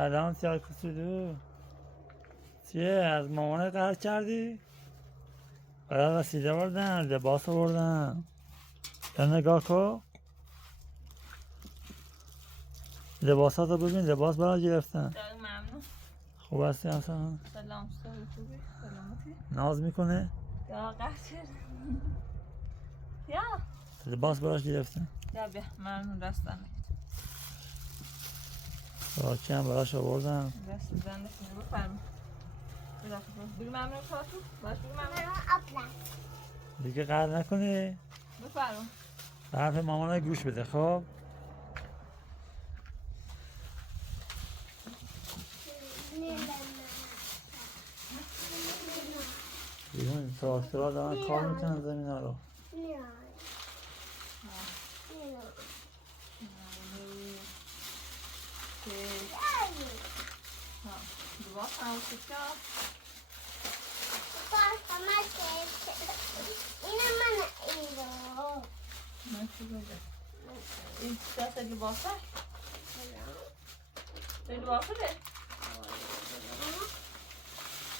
سلام سیاه کوچولو. چیه از مامانت قرض کردی؟ برای وسیله بردن، لباس بردن. یا نگاه کن لباساتو ببین، لباس برای گرفتن. ممنون. خوب هستی اصلا؟ سلام سلام خوبی؟ سلامتی؟ ناز میکنه؟ یا قهر یا لباس براش گرفتن. یا بیا ممنون دستن نکت راکی هم براش آوردن. دست زن نکنه بفرم بگو ممنون کاتو باش بگو ممنون اپلا دیگه قرض نکنی. بفرم به حرف مامانت گوش بده. خب بیرون تراکتورها دارن کار میکنن زمین ها رو. لباس هم کجا من چی بگم این دست لباسه تو لباسه ده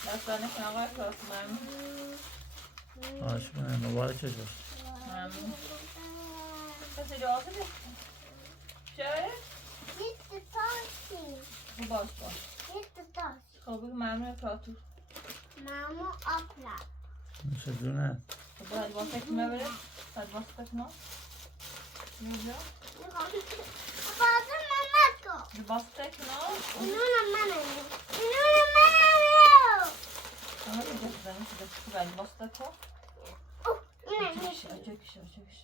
دست نکن آقای کلاس ممنون آش کنه مبارکش باش. ممنون کسی لباسه ده چه؟ خب باش خب بگو ممنون کاتو مامو اپلا میشه دونه. خب باید لباس تکنه بره باید لباس تکنه اینجا بازه مامتو لباس تکنه اینونم منم همه رو دست زنی که دست که باید لباس تکنه چکشه اوش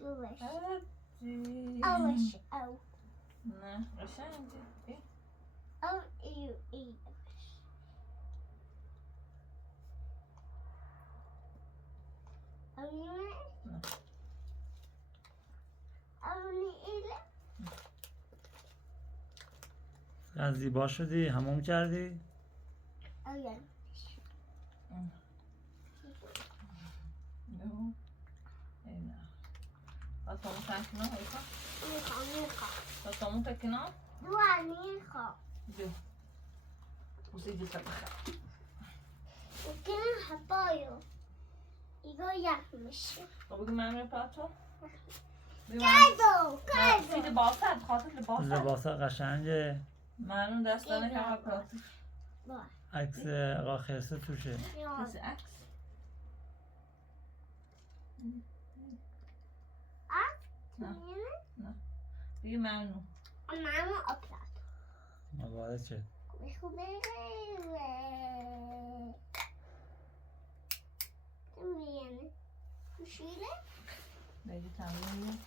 او نه قشنگه او ای از زیبا شدی؟ هموم کردی؟ Passamos aqui não, Rica? میخوام Passamos aqui não? دوار میخوام Viu? Você disse a barra. ممکنه هپایو ایگو یک میشه Vou pegar meu prato. کدو في لباسة خاطر لباسة. لباسا قشنگه. ممنون دستانه که prato. عکس آقا خرسه توشه. Esse ax. نه. دیگه ممنون. مامو اپلا مبارکه. خوبه میانه میشیله بگی تمرین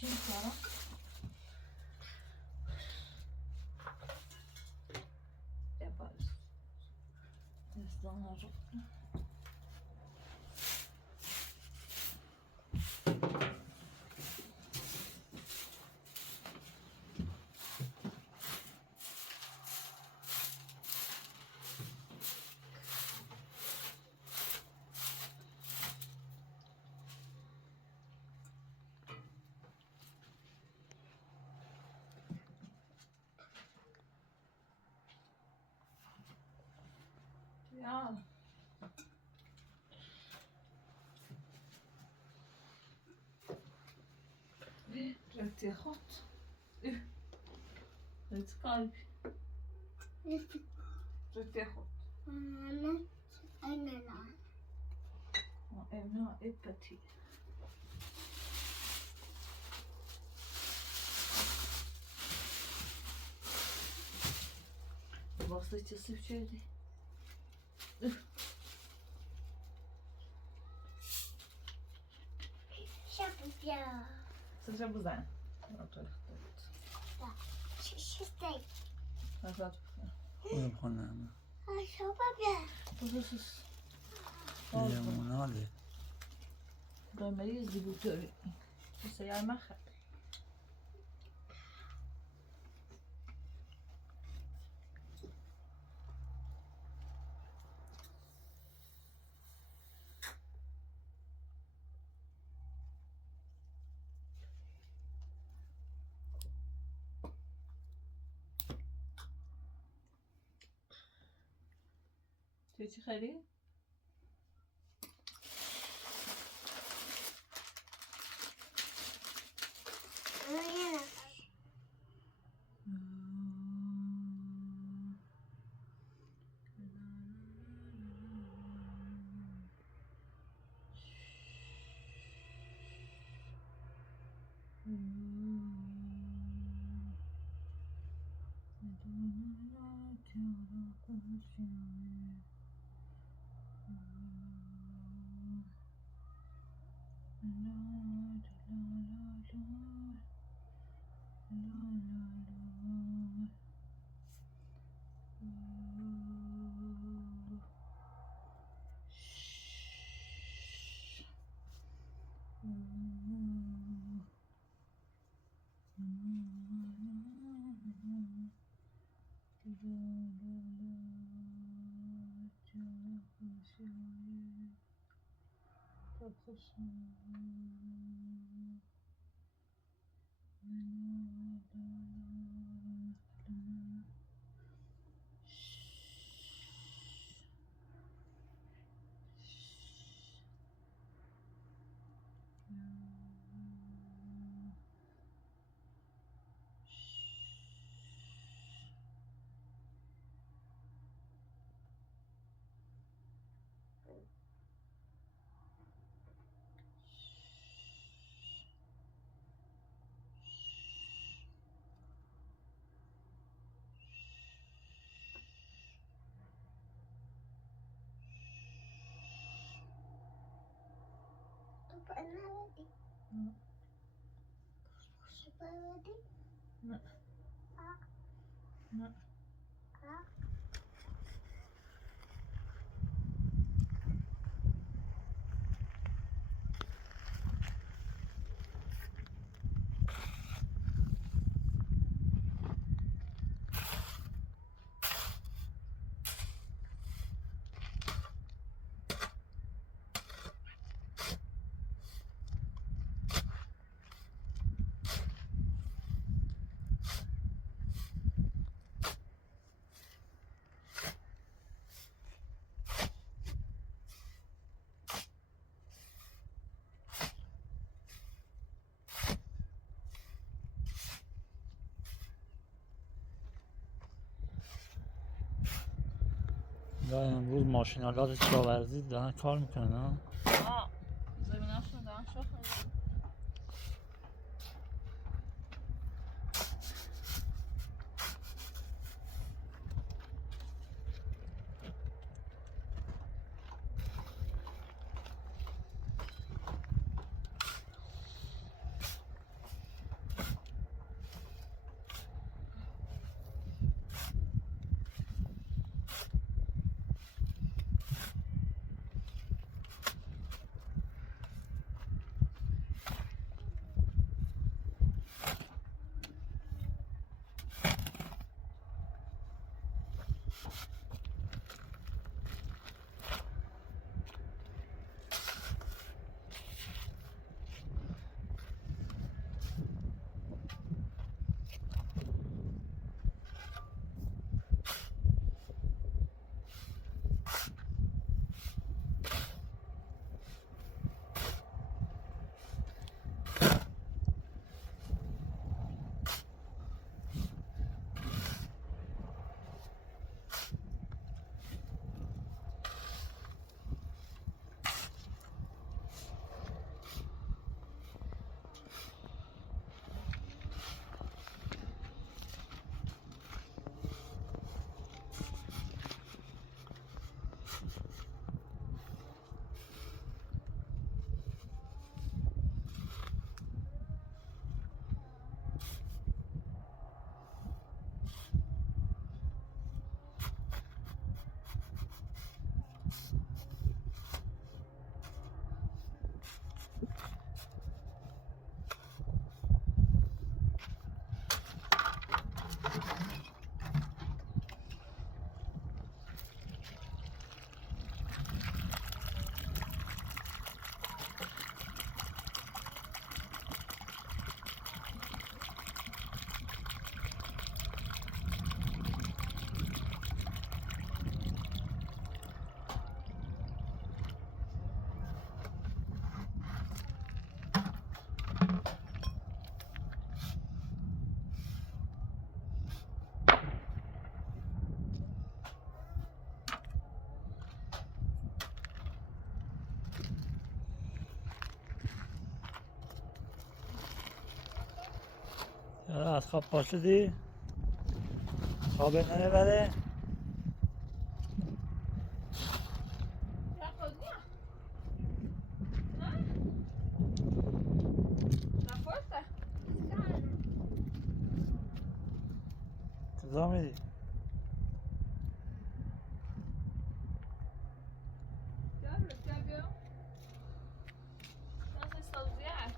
چی کارا؟ yaparız. Destan olacak. Ja. Rökt jag hot? Lite skarp. Rökt jag hot? Ja, även har öppet till. Det var så lite surt. شبیا Co trzeba zdać? No to شستی jest. خودم خونم. شبیا To jest. لیموناده. De är ju distributörer. Så säger jag machar. چی خیلی؟ اما یه نفر تو پا نبودی پا بودی نه. آه نه. آه یا امروز ماشینالات کشاورزی دارن کار میکنن ها. زمیناشون دارن شخ می‌زنن. از خواب پا شدی؟ خوابت نمیبره؟ نخوردی؟ نه؟ نخورده؟ کجا میری؟ Gel bir. Nasıl sazıyor?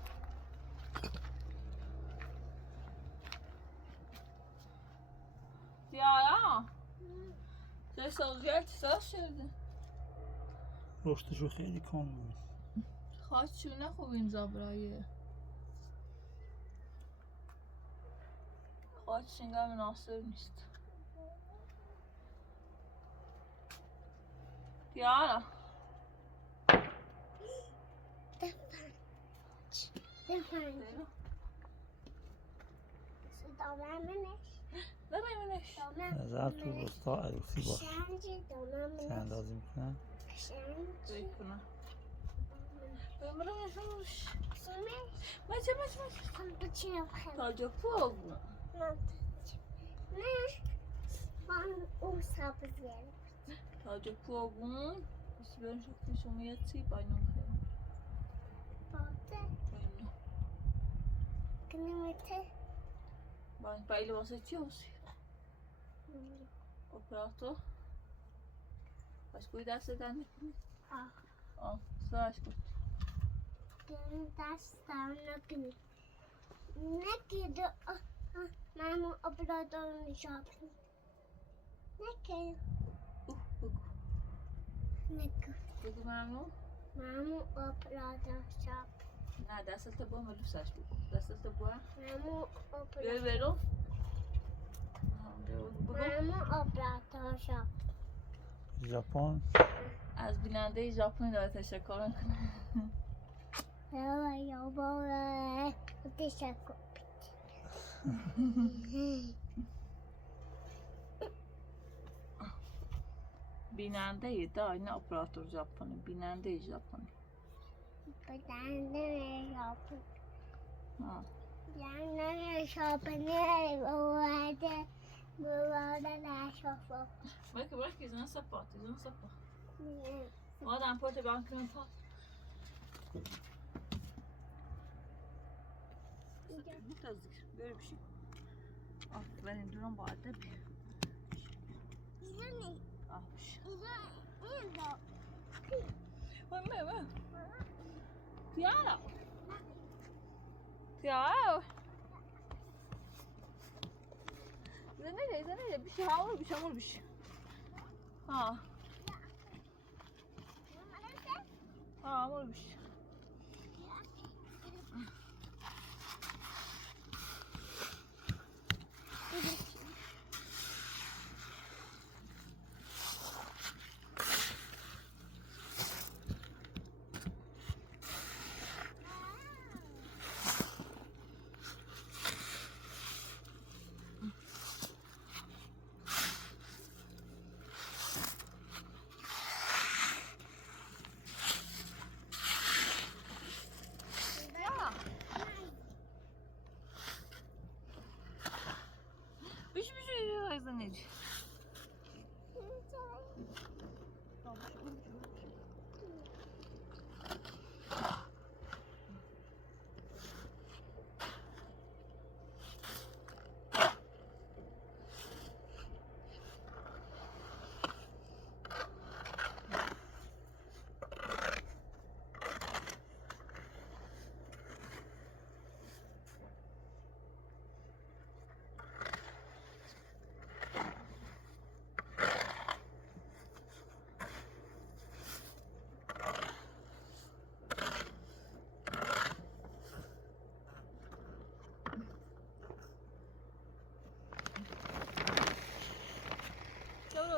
Diara. چه سازگر چیزا شده؟ رشدشو خیلی کم بود. خواهد چونه خوب این زبرایه خواهد شنگه مناسب نیست دیارا دفن دامنش نمیمونش نظر تو رستا عروسی باش. شنجی چه دامنش اندازی میکنن؟ شنجی بکنه بمرمش سیمش مچه هم بچینم خیلی تاجه پوگ نه من او سبزیه تاجه پوگون بسی برم شکل شما یه چی باینم خیلی باته باینم کنیمته باینم واسه چی هستی؟ اپراتور باش کوی دست دن نکنی؟ سرش کن کنیم دستم نکنی نکیده مامو اپراتور نشاب نکیده بگو نکیده بگو ممنون مامو اپراتور شاب نه دستت با ملو سرش بگو دستت با مامو بیای اپراتور برو بگو مامو اپراتور شاب ژاپن از بیننده ژاپنی داره تشکر میکنه یا بابا تشکر بیننده دای نه اپراتور ژاپنی بیننده ژاپنی بدنده شاب آه. بدنده شاب نه بواده بواده نشافه Bırak yüzüne sapa at, yüzüne sapa. O adam porta bankını tak. Bu tazik, böyle bir şey. Ah, benim durum vardı bir. Ahmış. Vay. Tiara. Tiara. Nereye? Bir şey hamur, bir şey. Ha. Ha, hamur bir şey. Bir şey zannediyor.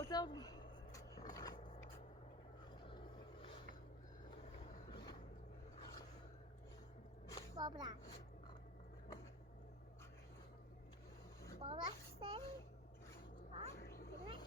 Tamam. Baba. Baba sen. Ha? Demek.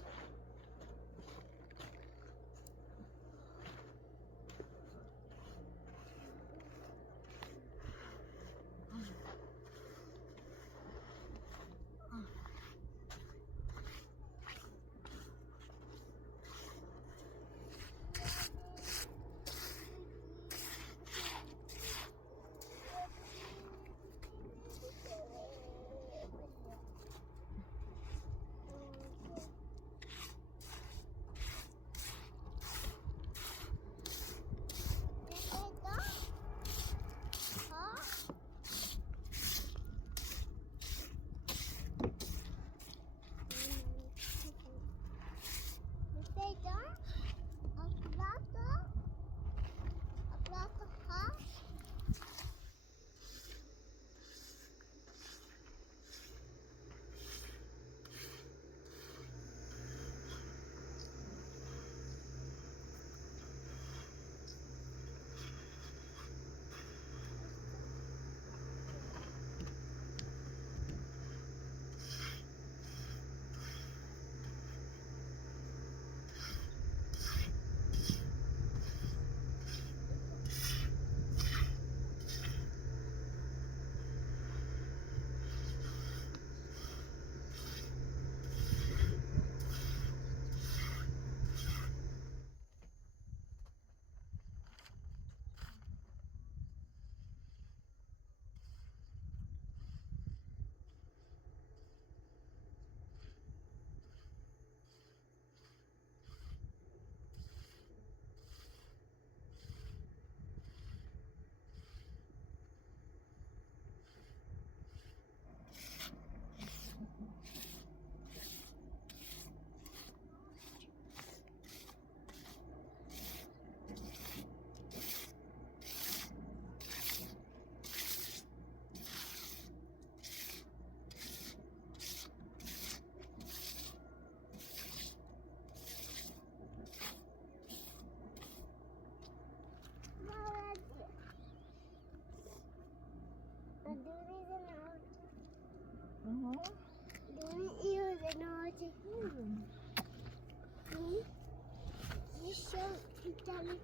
میزنی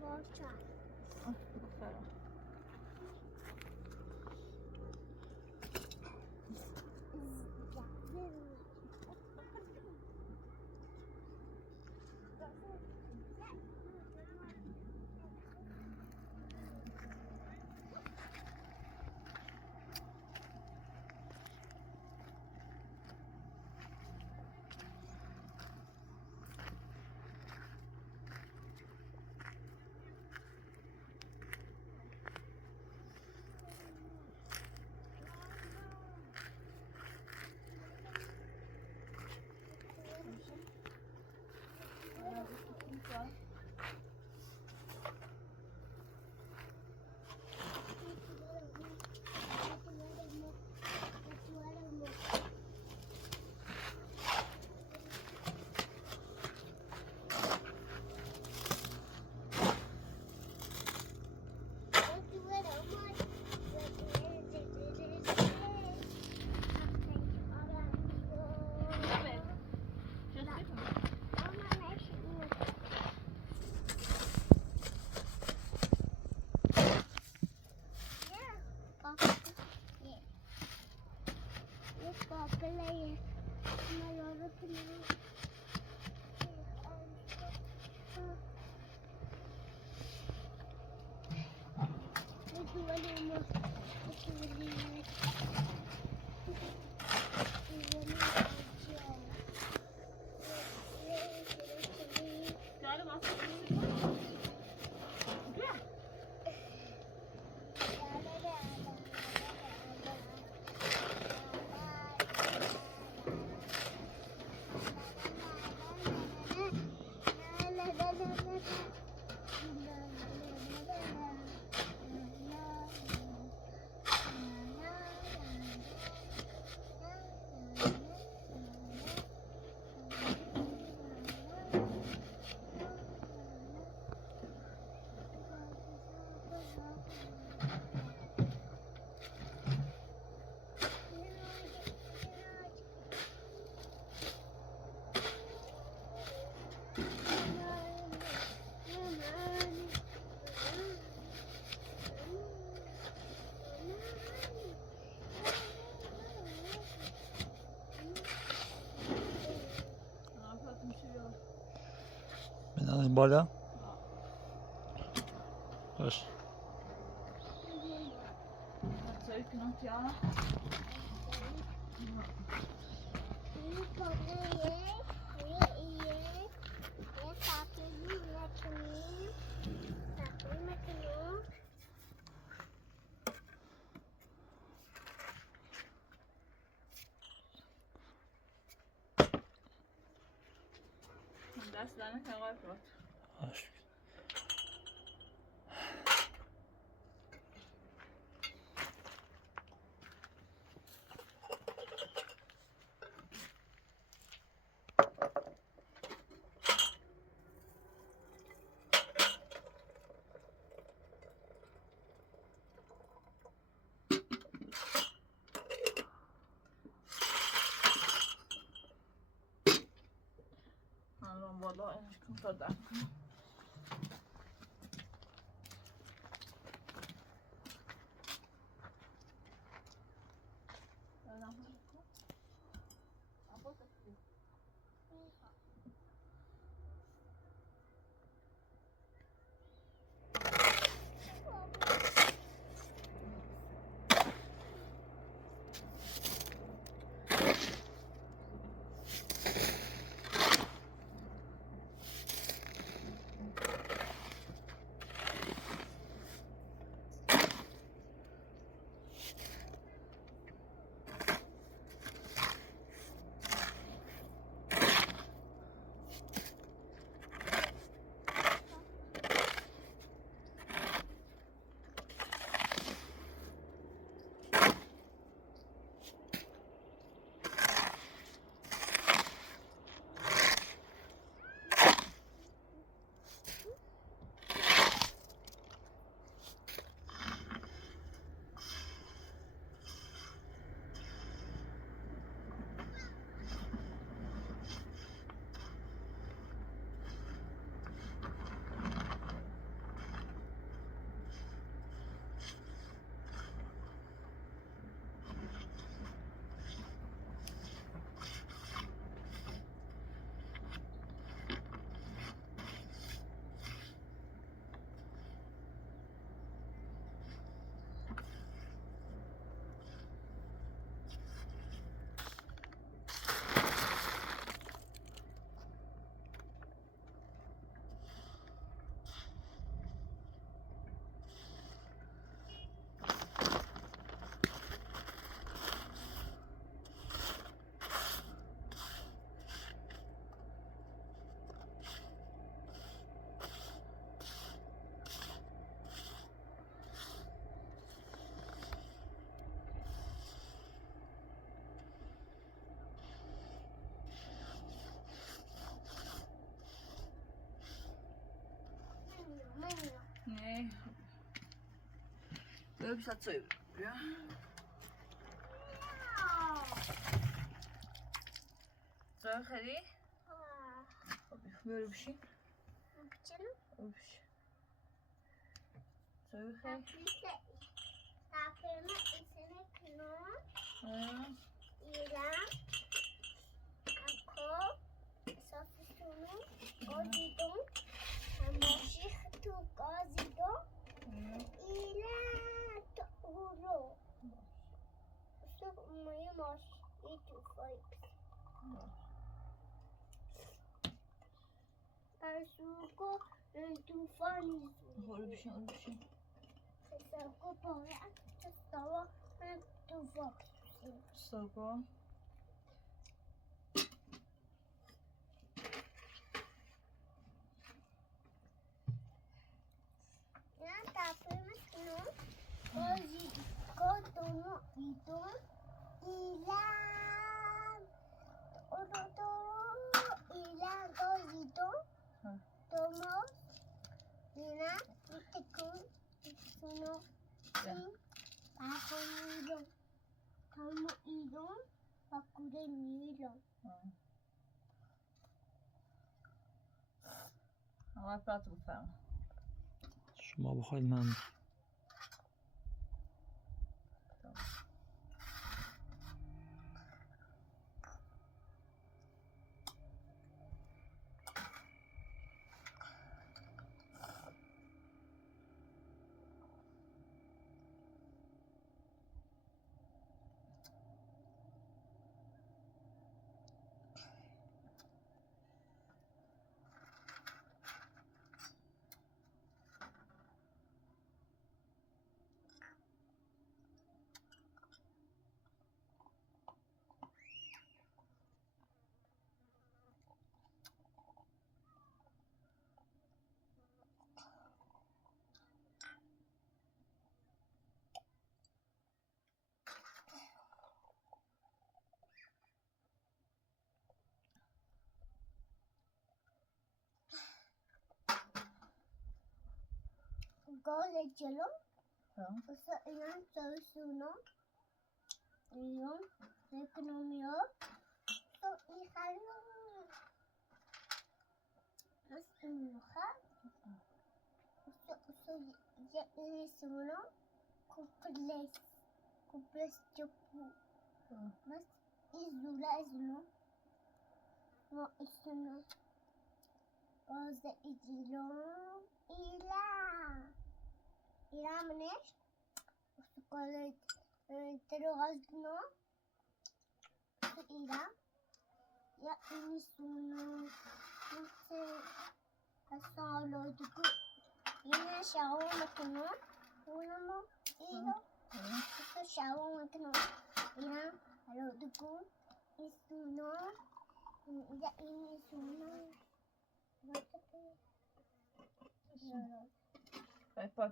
باچه بفرم. بندازیم بالا. باش. دست دارم که آقای فرات باش. الان بالا اینش کن تا دست کنم okej. Behöver satsa ur. Ja. Co, Harry? Böyle bir şey. Bakın. Ups. Co, Harry? Takımı içine kınon. Ja. İran. Ako. Sofisunu. Gozidon. Moşih tu gozidon. İran tuğru. Su mıymış. İtu fayıp. Persuko tufan Böyle bir şey, öyle bir şey. Persuko para tutawa tufan. Soğuk. Ya tapımız no. Kozi kotomu idon ilan. Ododo ilan kozidon. Ha. Tomo ilan itekun suno Ya. Pakonilon. Tomo idon pakure nilon. Ja. Ja, jag pratar på 5. شما بخواید من Gole chelo. Ja. Uso ilan suno. Ilan ekonomiyo. So ihalo. Mas inuha. Uso ya ini suno. Kuples chopu. Ja. Mas izula izno. Mo isuno. Oza ijilon. Ila manesh. Uso kole terogazno. Ila. Ya ini suno. Nse asalo duku. Ina shawo makino. Una mo. Ilo. Ja. Uso shawo makino. Ila. Halo duku. Isuno. Ya ini suno.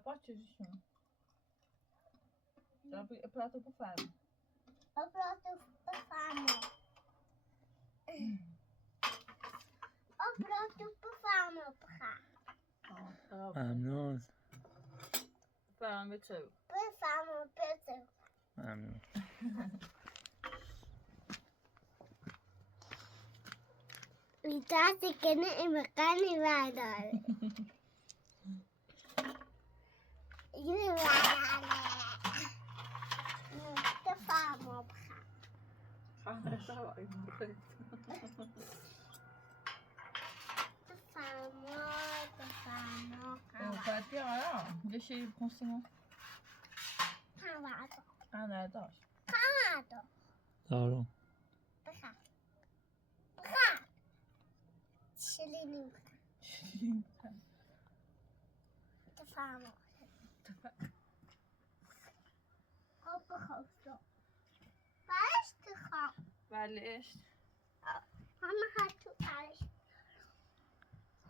Pode isso. Eu prato por 5. Eu prato por fama. Eu prato por fama, porra. Ja. ممنون 5 med 2. Por fama, Pedro. ممنون Mitaste que no me cani va a dar. Y me va a dar. No te fama, porra. Fan, detta var ju skit. Te fama, te fama. Får jag göra? Det ser ju konstigt ut. Cavado. Nej, det är Cavado. دارم Porra. Porra. Chilini. Te fama. Hoppa hoofdop. Waar is de gang? Waar ligt? Mama gaat toe thuis.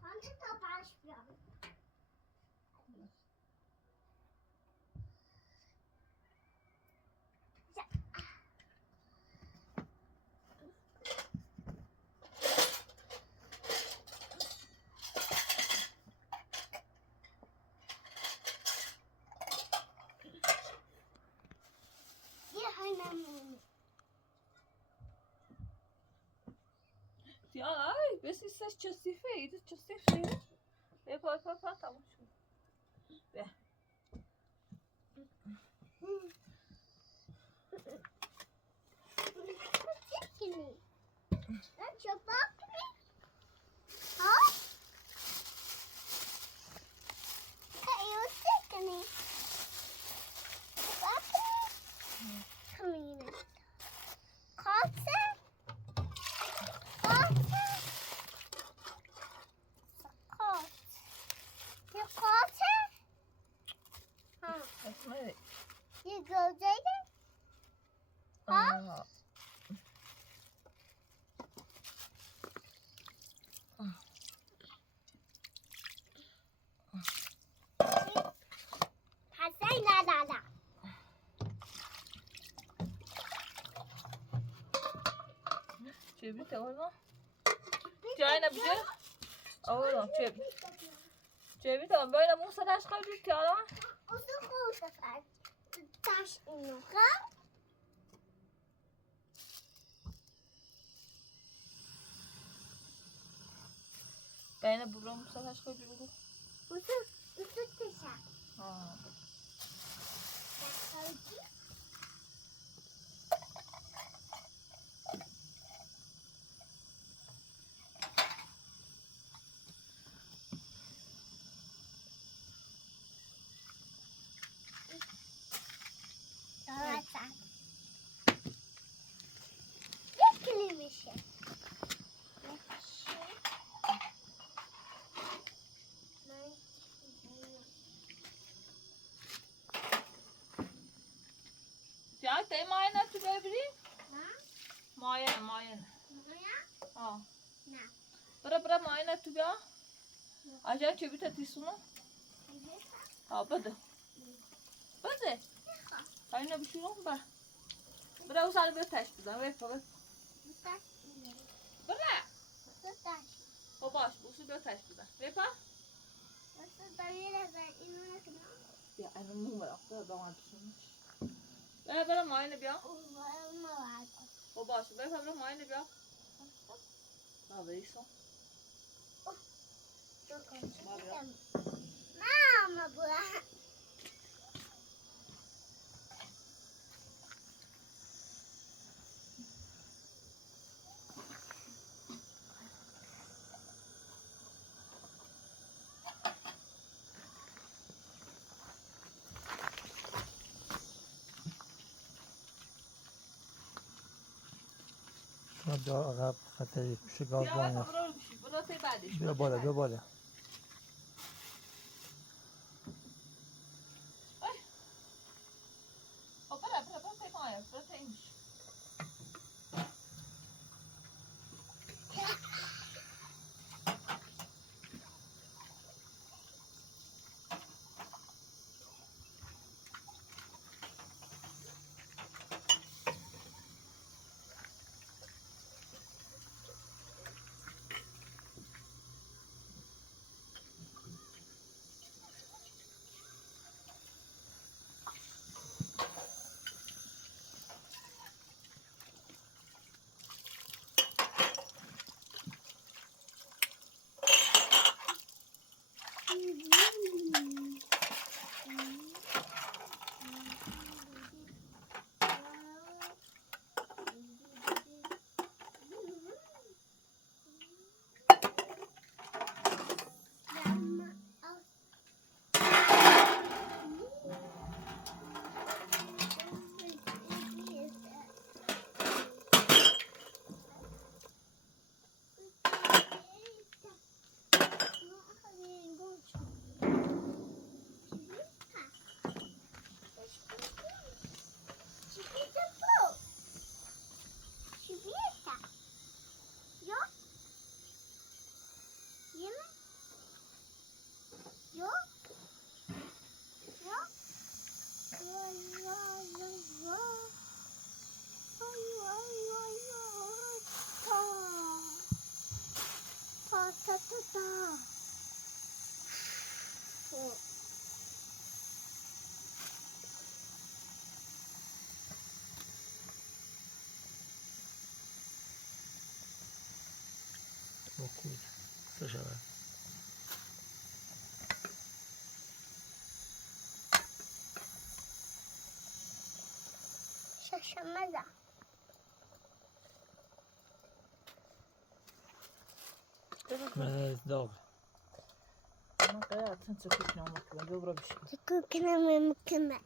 Want het op huis spelen. Ja. دوستش چسیفه ای دوست چسیفه به پای تموم شد به Chicken. That's your balcony. Huh? Hey, your chicken. Balcony. Come in. Katze. Katze. Kat. Your katze. Huh? اسمه You go take it? آه. Hasay nadala. چه oğlum? Cayna bir şey. Oğlum çevir tamam böyle Musa taş koydu ki ara. O da koysa taş inuka. Beyne buraya Musa taş koydu. Usu taşa. Ha. Evet. Bekli bir şey. Ya te mayna tu bebri? Ha? Mayna. Ne? Ha. Ne? Bra mayna tu ya. Aja çevir tatisunu. Ha bade. Bade. Kayna bir şey yok mu? Bra usar bir taş bizden ver falan. Bra. O baş bu su bir taş bizden. Ver pa. Ya anam mı var akta da var düşünmüş. Ver bra mayna bir ya. O baş ver pa bra mayna bir ya. Ha ver isso. Mama bu. بیا عقب خطری پوش گاز Ya باید bra bir şey. Bra te بعدش. بیا بالا O bra te maya. Bra teymiş. بکن ششمه داغ من قرار sen çekip namakla dobra bir şey. تكوكنا ممكنة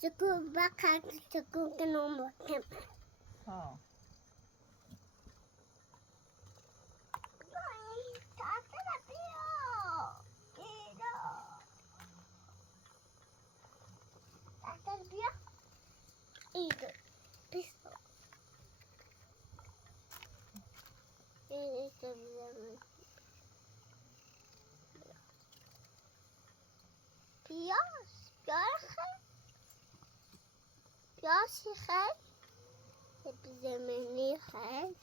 تكوك بقى تكوكنا ممكنة Ha. پیاز خیلی زمینی خیلی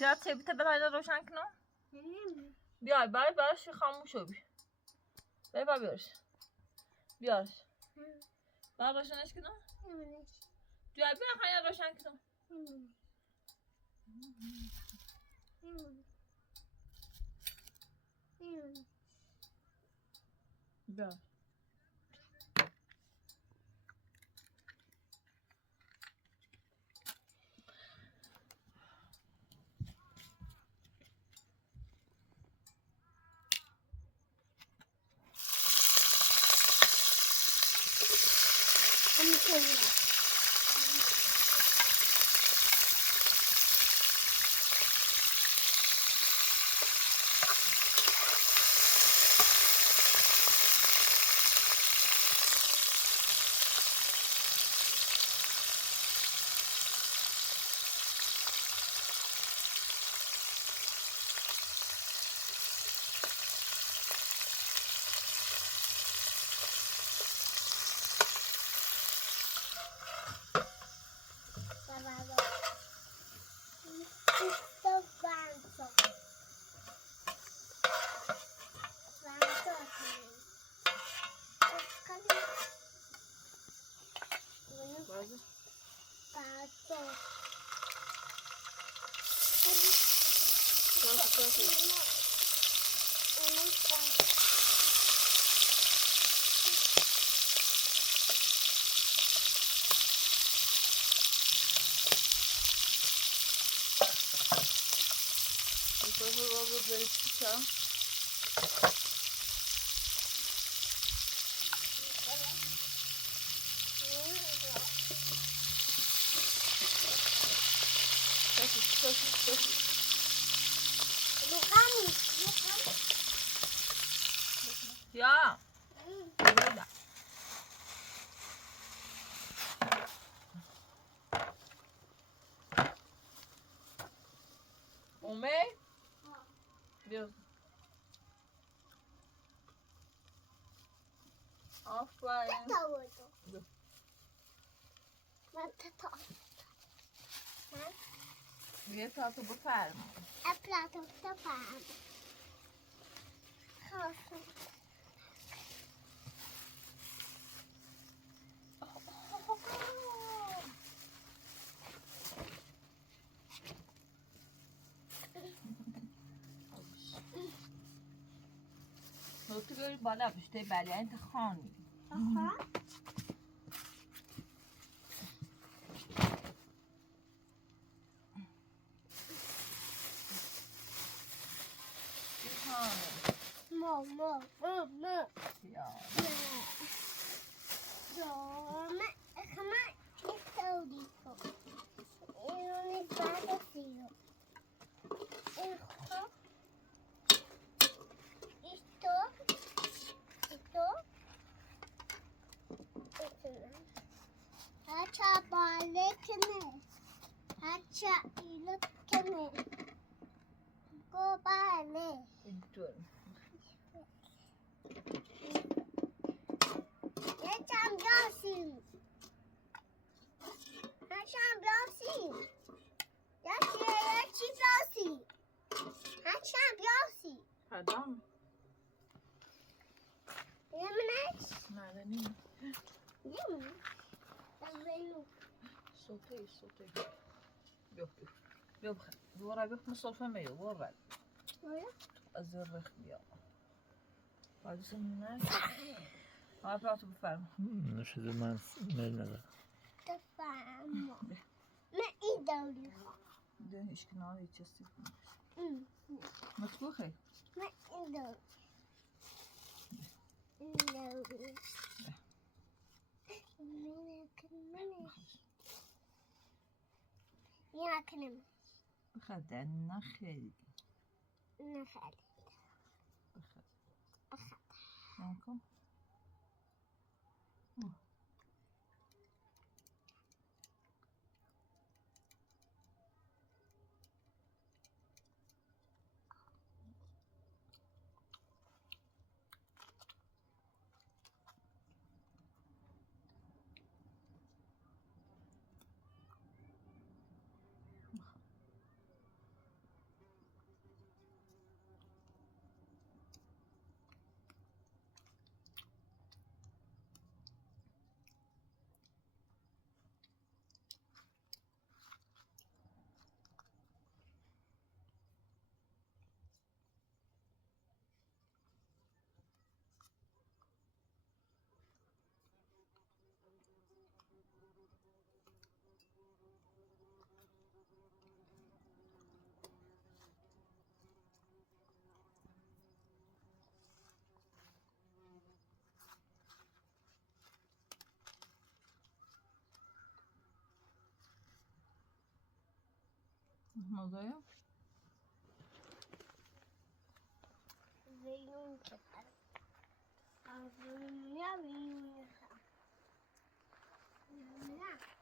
Biraz tebite belayla roşan kino. بیای برای براش خاموش شو بی بای بیارش بیارش برای روشنش کنم بیای بیا خیلی روشن کنم بیا یا اومه بیا آفرین بیا تا تو بفرما تو بری بالا بشته بله انت خانی ماما یا Hacha balekne, hacha ilokne, go bale. اینطور بیاسیم هرچند بیاسیم یکی بیاسی هرچند بیاسی پردام یمنش معدنی یمنش بزنو صوتی بیا بیا بخیر دوباره بیا مصرفه میو بابا از رخ بیا بعدش نه ما پاتو بفرم نوشیده من میل ندارم. تفهم من این دوری ده هیچ کنار هیچ چیزی مطبوخه من این دوری این دوری یا کنم بخیر ده نخیلی نخالی بخیر بخاطر نکن مزایا ویون کتر آبون یا ویون نه